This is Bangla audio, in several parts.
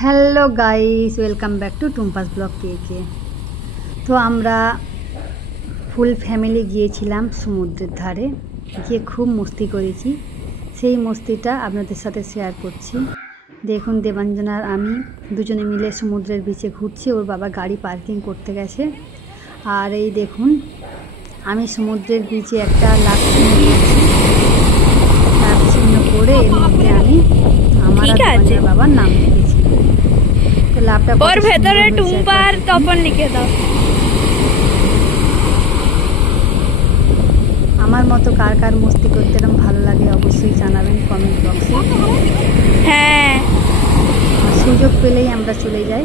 Hello guys, welcome back to Tumpa's blog কে। তো আমরা ফুল ফ্যামিলি গিয়েছিলাম সমুদ্রের ধারে, গিয়ে খুব মস্তি করেছি। সেই মস্তিটা আপনাদের সাথে শেয়ার করছি। দেখুন, দেবাঞ্জনার আমি দুজনে মিলে সমুদ্রের বিচে ঘুরছি। ওর বাবা গাড়ি পার্কিং করতে গেছে। আর এই দেখুন, আমি সমুদ্রের বিচে একটা লাভ চিহ্ন করে এর মধ্যে আমি আমার বাবার নাম লিখেছি। তো লাভটা ওর ভেতরে টুম্পার তপন লিখে দাও। আমার মতো কার কার মস্তি করতে এরকম ভালো লাগে অবশ্যই জানাবেন কমেন্ট বক্সে। হ্যাঁ, সুযোগ পেলেই আমরা চলে যাই।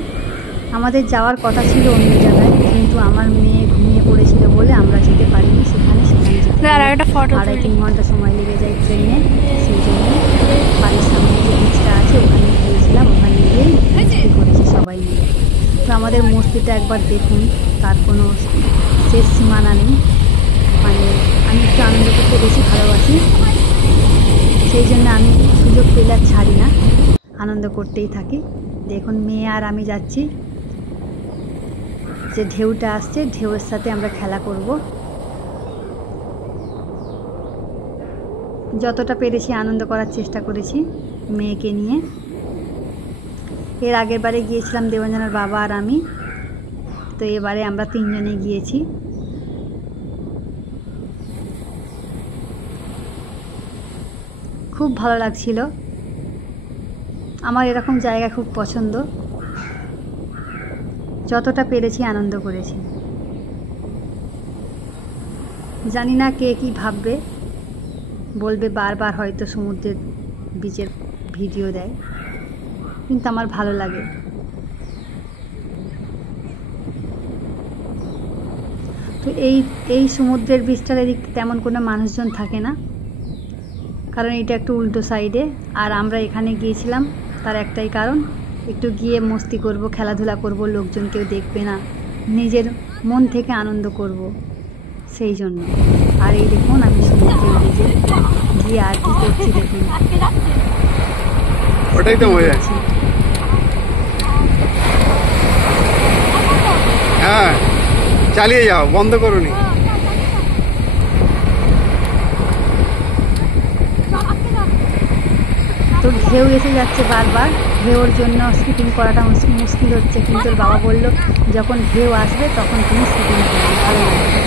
আমাদের যাওয়ার কথা ছিল অন্য জায়গায়, কিন্তু আমার মেয়ে ঘুমিয়ে পড়েছিল বলে আমরা যেতে পারিনি সেখানে। 2.5-3 ঘন্টা সময় লেগে যায় ট্রেনে। সেই জন্য বাড়ির সামনে যে বিচটা আছে ওখানে গিয়েছিলাম, ওখানে গিয়ে মস্তি করেছি সবাই মিলে। তো আমাদের মস্তিটা একবার দেখুন, তার কোনো শেষ সীমানা নেই। মানে আমি একটু আনন্দ করতে বেশি ভালোবাসি, সেই জন্য আমি সুযোগ পেলে আর ছাড়ি না, আনন্দ করতেই থাকি। দেখুন, মেয়ে আর আমি যাচ্ছি, যে ঢেউটা আসছে ঢেউয়ের সাথে আমরা খেলা করব। যতটা পেরেছি আনন্দ করার চেষ্টা করেছি মেয়েকে নিয়ে। এর আগের বারে গিয়েছিলাম দেবাঞ্জনার বাবা আর আমি, তো এবারে আমরা 3 জনে গিয়েছি। খুব ভালো লাগছিল। আমার এরকম জায়গা খুব পছন্দ। যতটা পেরেছি আনন্দ করেছি। জানি না কে কি ভাববে, বলবে বারবার হয়তো সমুদ্রের বিচের ভিডিও দেয়, কিন্তু আমার ভালো লাগে। তো এই সমুদ্রের বিচটার এদিক তেমন কোনো মানুষজন থাকে না, কারণ এটা একটু উল্টো সাইডে। আর আমরা এখানে গিয়েছিলাম তার একটাই কারণ, একটু গিয়ে মস্তি করব, খেলাধুলা করব, লোকজন কেউ দেখবে না, নিজের মন থেকে আনন্দ করব, সেই জন্য। আর এই দেখুন, আমি সমুদ্রের বিচে গিয়ে আর কি করছি দেখুন। ওটাই তো মজা। হ্যাঁ, চালিয়ে যাও, বন্ধ করোনি। তো ঢেউ এসে যাচ্ছে বারবার, ঢেউর জন্য স্কিপিং করাটা মুশকিল হচ্ছে, কিন্তু বাবা বলল যখন ঢেউ আসবে তখন তুমি স্কিপিং করবে, ভালো লাগবে।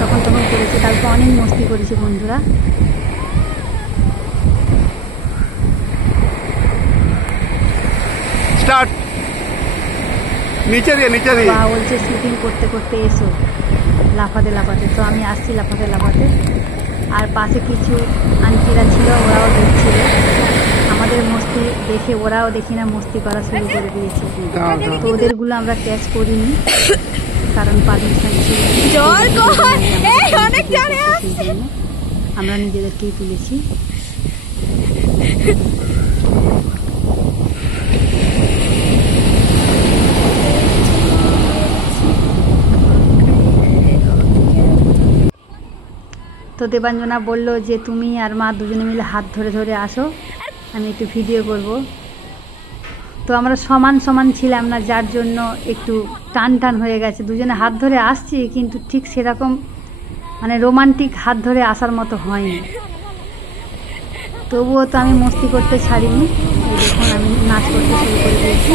তখন করেছি, তারপর অনেক মস্তি করেছি বন্ধুরা। স্টার্ট, নিচে দিয়ে বাবা বলছে স্কিপিং করতে করতে এসো, লাফাতে লাফাতে। তো আমি আসছি লাফাতে লাফাতে, আর পাশে কিছু আন্টিরা ছিল, ওরাও দেখছিল আমাদের মস্তি দেখে। ওরাও দেখি না মস্তি করা শুরু করে দিয়েছে। তো ওদেরগুলো আমরা ক্যাচ করিনি, কারণ পারমিশন ছিল, আমরা নিজেদেরকেই তুলেছি। তো দেবাঞ্জনা বলল যে তুমি আর মা দুজনে মিলে হাত ধরে ধরে আসো, আমি একটু ভিডিও করব। তো আমরা সমান সমান ছিলাম না, যার জন্য একটু টান টান হয়ে গেছে। দুজনে হাত ধরে আসছি, কিন্তু ঠিক সেরকম মানে রোমান্টিক হাত ধরে আসার মতো হয়নি। তবুও তো আমি মস্তি করতে ছাড়িনি। এই দেখুন, আমি নাচ করতে শুরু করে দিয়েছি।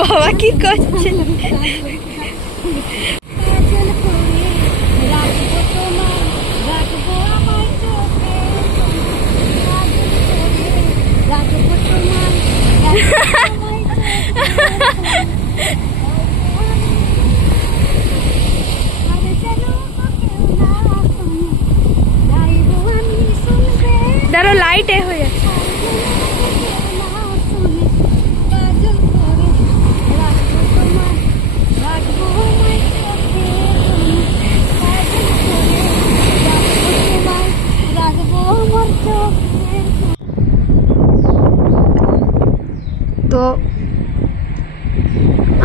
বাবা কি করছে? দাঁড়ো, লাইট এ হয়ে যাচ্ছে। তো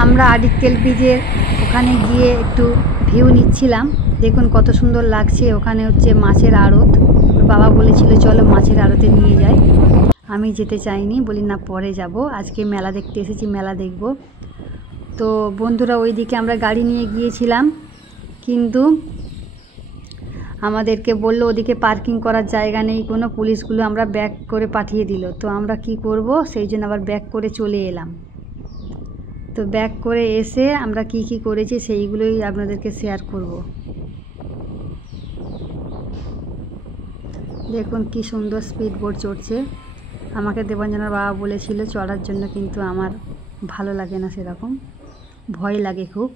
আমরা আডিক্কেল ব্রিজের ওখানে গিয়ে একটু ভিউ নিচ্ছিলাম। দেখুন কত সুন্দর লাগছে। ওখানে হচ্ছে মাছের আড়ত। বাবা বলেছিল চলো মাছের আড়তে নিয়ে যাই। আমি যেতে চাইনি, বলি না পরে যাব, আজকে মেলা দেখতে এসেছি, মেলা দেখব। তো বন্ধুরা ওইদিকে আমরা গাড়ি নিয়ে গিয়েছিলাম, কিন্তু আমাদেরকে বললো ওদিকে পার্কিং করার জায়গা নেই কোনো, পুলিশগুলো আমরা ব্যাক করে পাঠিয়ে দিল। তো আমরা কি করব, সেই জন্য আবার ব্যাক করে চলে এলাম। তো ব্যাক করে এসে আমরা কি কি করেছি সেইগুলোই আপনাদেরকে শেয়ার করব। দেখুন কি সুন্দর স্পিড বোট চড়ছে। আমাকে দেবাঞ্জনার বাবা বলেছিল চড়ার জন্য, কিন্তু আমার ভালো লাগে না, সেরকম ভয় লাগে খুব।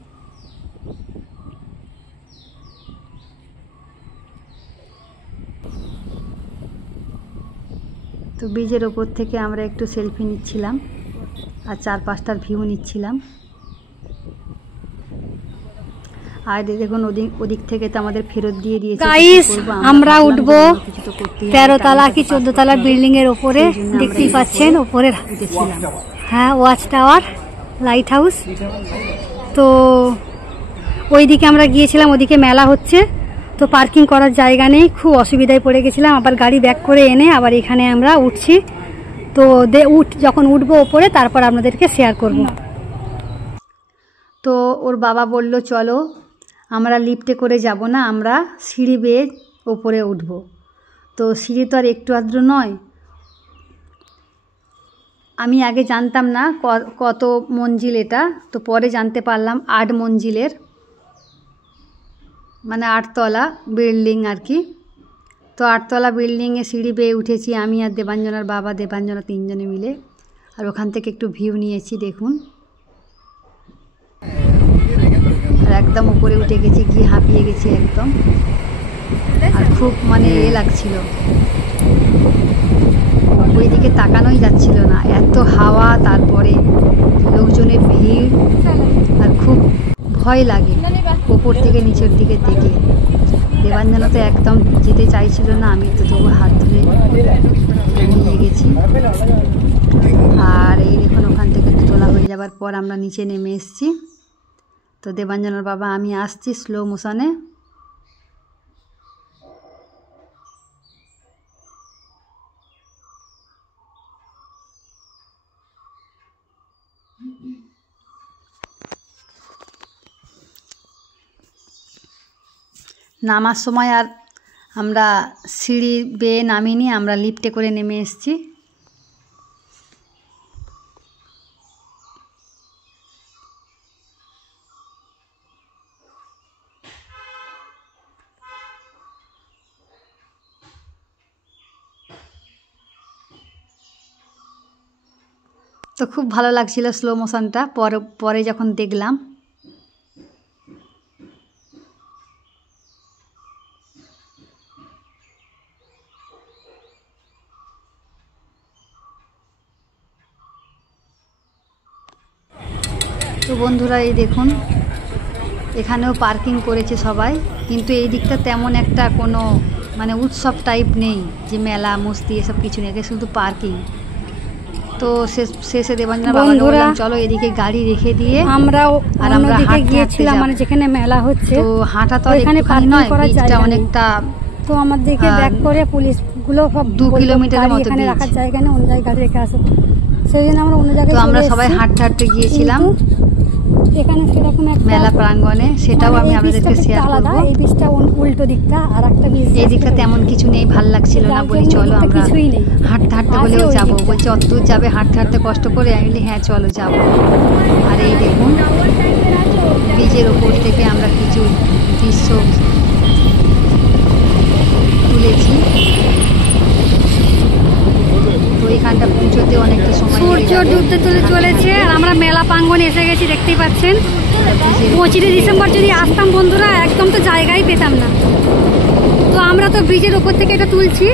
তো ব্রিজের ওপর থেকে আমরা একটু সেলফি নিচ্ছিলাম আর চারপাশটার ভিউ নিচ্ছিলাম। আর দেখুন ওদিক থেকে তো আমাদের ফেরত দিয়ে দিয়েছে। গাইস, আমরা উঠবো 13 তলা কি 14 তলা বিল্ডিং এর উপরে, দেখতেই পাচ্ছেন উপরে। হ্যাঁ, ওয়াচ টাওয়ার, লাইট হাউস। তো ওইদিকে আমরা গিয়েছিলাম, ওদিকে মেলা হচ্ছে, তো পার্কিং করার জায়গা নেই, খুব অসুবিধায় পড়ে গেছিলাম। আবার গাড়ি ব্যাক করে এনে আবার এখানে আমরা উঠছি। তো যখন উঠবো ওপরে তারপর আপনাদেরকে শেয়ার করব। তো ওর বাবা বলল চলো আমরা লিফটে করে যাব না, আমরা সিঁড়ি বেয়ে ওপরে উঠব। তো সিঁড়ি তো আর একটু আদ্র নয়। আমি আগে জানতাম না কত মঞ্জিল এটা, তো পরে জানতে পারলাম 8 মঞ্জিলের, মানে 8 তলা বিল্ডিং আর কি। তো 8 তলা বিল্ডিংয়ে সিঁড়ি বেয়ে উঠেছি আমি আর দেবাঞ্জনার বাবা, দেবাঞ্জনা 3 জনে মিলে। আর ওখান থেকে একটু ভিউ নিয়েছি, দেখুন। আর একদম উপরে উঠে গেছি, গিয়ে হাঁপিয়ে গেছি একদম। আর খুব মানে লাগছিল, ওইদিকে তাকানোই যাচ্ছিল না, এত হাওয়া, তারপরে লোকজনের ভিড়, আর খুব ভয় লাগে ওপর থেকে নিচের দিকে দেখে। দেবাঞ্জনা তো একদম যেতে চাইছিল না, আমি তো তবু হাত ধরে নিয়ে গেছি। আর এই দেখুন ওখান থেকে তোলা হয়ে যাবার পর আমরা নিচে নেমে এসেছি। তো দেবাঞ্জনার বাবা আমি আসছি স্লো মোশনে। নামার সময় আর আমরা সিঁড়ি বেয়ে নামিনি, আমরা লিফটে করে নেমে এসেছি। তো খুব ভালো লাগছিল স্লো মোশনটা, পরে যখন দেখলাম। তো বন্ধুরা এই দেখুন এখানেও পার্কিং করেছে সবাই, কিন্তু এই দিকটা তেমন একটা কোনো মানে উৎসব টাইপ নেই, যে মেলা মস্তি এসব কিছু নেই, শুধু পার্কিং। তো শেষে দেবাঞ্জনা বাবাকে বললাম চলো এদিকে গাড়ি রেখে দিয়ে আমরা গিয়েছিলাম, মানে যেখানে মেলা হচ্ছে। তো হাঁটা তো এখানে নয়, বিচটা অনেকটা, তো আমাদেরকে ব্যাক করে পুলিশগুলো সব 2 কিলোমিটারের মতো এখানে রাখার জায়গা নেই, অন্য জায়গায় গাড়ি রেখে আসে, সেই জন্য আমরা অন্য জায়গায়। তো আমরা সবাই হাঁটতে হাঁটতে গিয়েছিলাম এখানে সেরকম একটা মেলা প্রাঙ্গণে, সেটাও আমি আপনাদেরকে শেয়ার করব। এই বীজটা উল্টো দিকটা, আর একটা বীজ এই দিকটা তেমন কিছু নেই, ভাল লাগছিল না, বলি চলো আমরা হাঁটতে হাঁটতে হলেও যাবো। বলছে অত দূর যাবে হাঁটতে হাঁটতে কষ্ট করে? আমি বলি হ্যাঁ চলো যাবো। আর এই দেখুন বীজের ওপর থেকে আমরা কিছু দৃশ্য তুলেছি। তো এইখানটা পৌঁছতে অনেকটা সময়, সূর্য ডুবতে চলেছে আর আমরা মেলা প্রাঙ্গণে এসে গেছি, দেখতেই পাচ্ছেন। 25 ডিসেম্বর যদি আসতাম বন্ধুরা, একদম তো জায়গায় পেতাম না। তো আমরা তো ব্রিজের ওপর থেকে এটা তুলছি,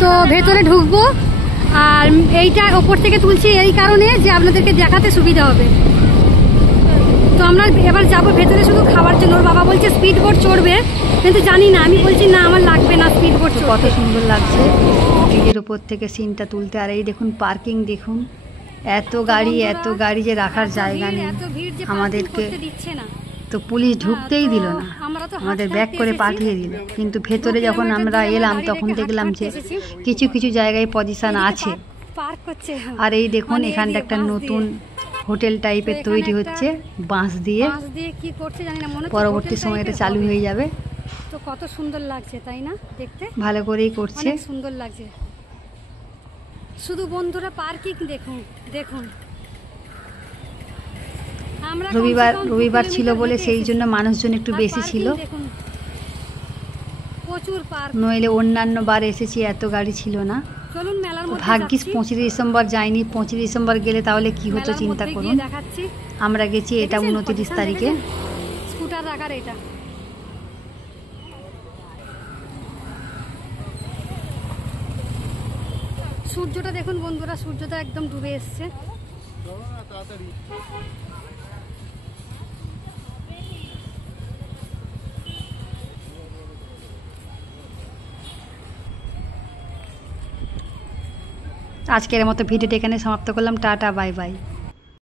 তো ভেতরে ঢুকবো। আর এইটা ওপর থেকে তুলছি এই কারণে যে আপনাদেরকে দেখাতে সুবিধা হবে। তো আমরা এবার যাবো ভেতরে শুধু খাওয়ার জন্য। ওর বাবা বলছে স্পিড বোট চড়বে, কিন্তু জানি না, আমি বলছি না আমার লাগবে না স্পিড বোট। কত সুন্দর লাগছে ব্রিজের ওপর থেকে সিনটা তুলতে। আর এই দেখুন পার্কিং, দেখুন এত গাড়ি যে রাখার জায়গা নেই এত ভিড় যে আমাদেরকে করতে দিচ্ছে না। তো পুলিশ ঢুকতেই দিল না, আমরা তো আমাদের হাঁটতে ব্যাক হাঁটতে করে এসেছি। পাঠিয়ে দিল। কিন্তু ভেতরে যখন আমরা এলাম তখন দেখলাম যে কিছু কিছু জায়গায় পজিশন আছে। পার্ক করছে। আর এই দেখুন মানে এই এখানটা দিয়ে, একটা বাঁশ নতুন দিয়ে। হোটেল টাইপের তো এখানে তৈরি একটা হচ্ছে বাঁশ দিয়ে। বাঁশ দিয়ে কি করছে জানি না, মনে হচ্ছে পরবর্তী হোটেল সময় এটা টাইপের চালু হবে। হয়ে যাবে। তো কত সুন্দর লাগছে তাই না দেখতে, ভালো করেই করছে। অনেক সুন্দর লাগছে। শুধু বন্ধুরা পার্কিং দেখুন দেখুন। আমরা কমসে কম 2 রবিবার ছিল কিলোমিটার বলে হেঁটে সেই এসেছি। জন্য মানুষজন একটু আর বেশি parking ছিল, দেখুন, প্রচুর পার্ক। নইলে অন্যান্য বার এসেছি এত গাড়ি ছিল না। চলুন মেলার মধ্যে ভাগ্যিস যাচ্ছি। 25 ডিসেম্বর যাইনি, 25 ডিসেম্বর গেলে তাহলে কি হতো মেলার চিন্তা মধ্যে করুন। গিয়ে দেখাচ্ছি। আমরা গেছি এটা দেখেছেন 29 position তারিখে। দেখেছেন? স্কুটার রাখার এটা। সূর্যটা দেখুন বন্ধুরা, সূর্যটা একদম ডুবে এসছে। আজকের মতো ভিডিওটা এখানে সমাপ্ত করলাম। Tata, bye bye.